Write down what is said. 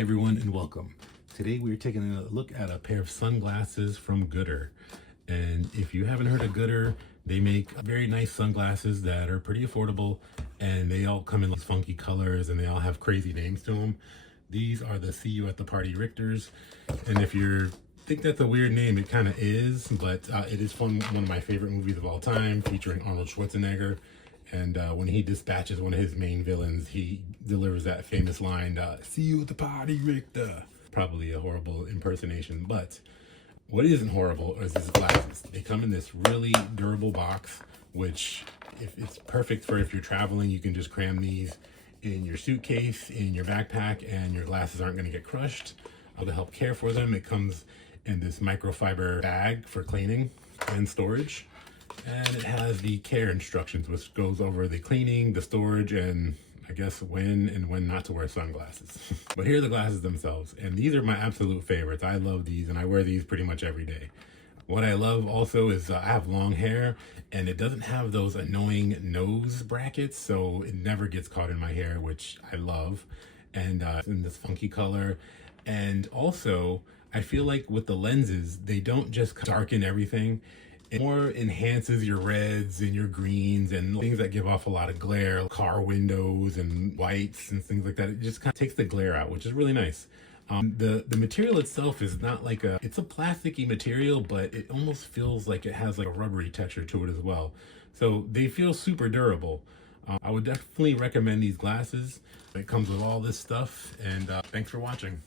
Hi everyone and welcome. Today we're taking a look at a pair of sunglasses from Goodr. And if you haven't heard of Goodr, they make very nice sunglasses that are pretty affordable, and they all come in these funky colors and they all have crazy names to them. These are the See You at the Party Richters. And if you think that's a weird name, it kind of is, but it is from one of my favorite movies of all time, featuring Arnold Schwarzenegger. And when he dispatches one of his main villains, he delivers that famous line, "See you at the party, Richter." Probably a horrible impersonation, but what isn't horrible is these glasses. They come in this really durable box, which if it's perfect for if you're traveling, you can just cram these in your suitcase, in your backpack, and your glasses aren't going to get crushed. To help care for them, it comes in this microfiber bag for cleaning and storage. And it has the care instructions, which goes over the cleaning, the storage, and I guess when not to wear sunglasses. But here are the glasses themselves, and these are my absolute favorites. I love these, and I wear these pretty much every day. What I love also is I have long hair, and it doesn't have those annoying nose brackets, so it never gets caught in my hair, which I love. And it's in this funky color. And also, I feel like with the lenses, they don't just darken everything. It more enhances your reds and your greens and things that give off a lot of glare, car windows and whites and things like that. It just kind of takes the glare out, which is really nice. The material itself is not like it's a plasticky material, but it almost feels like it has like a rubbery texture to it as well. So they feel super durable. I would definitely recommend these glasses. It comes with all this stuff, and thanks for watching.